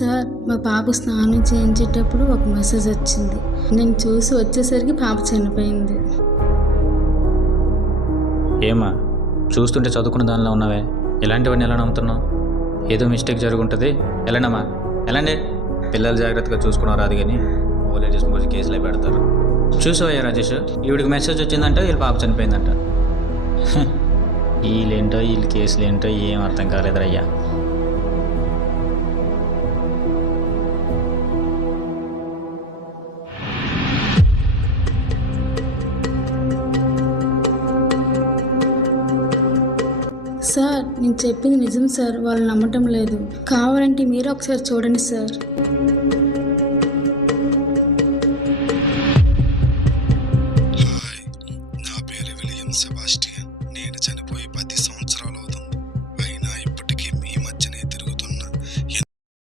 Sir మా పాప స్నానం చేయించేటప్పుడు ఒక మెసేజ్ వచ్చింది. నేను చూసి వచ్చేసరికి పాప చనిపోయింది. ఏమా చూస్తుంటే చదువుకున్న దానిలో ఉన్నావే, ఇలాంటివన్నీ ఎలా నమ్ముతున్నావు? ఏదో మిస్టేక్ జరుగుంటుంది. ఎలానమ్మా ఎలాండి? పిల్లలు జాగ్రత్తగా చూసుకున్నారు అది, కానీ ఓల్డ్ ఏజ్ కోసం కేసులే పెడతారు. చూసావయ్యా రాజేష్, ఈవిడికి మెసేజ్ వచ్చిందంట వీళ్ళ పాప చనిపోయిందంట. వీళ్ళేంటో వీళ్ళ కేసులు ఏంటో ఏం అర్థం కాలేదురయ్యా. సార్ నేను చెప్పింది నిజం సార్, వాళ్ళు నమ్మటం లేదు. కావాలంటే మీరు ఒకసారి చూడండి సార్.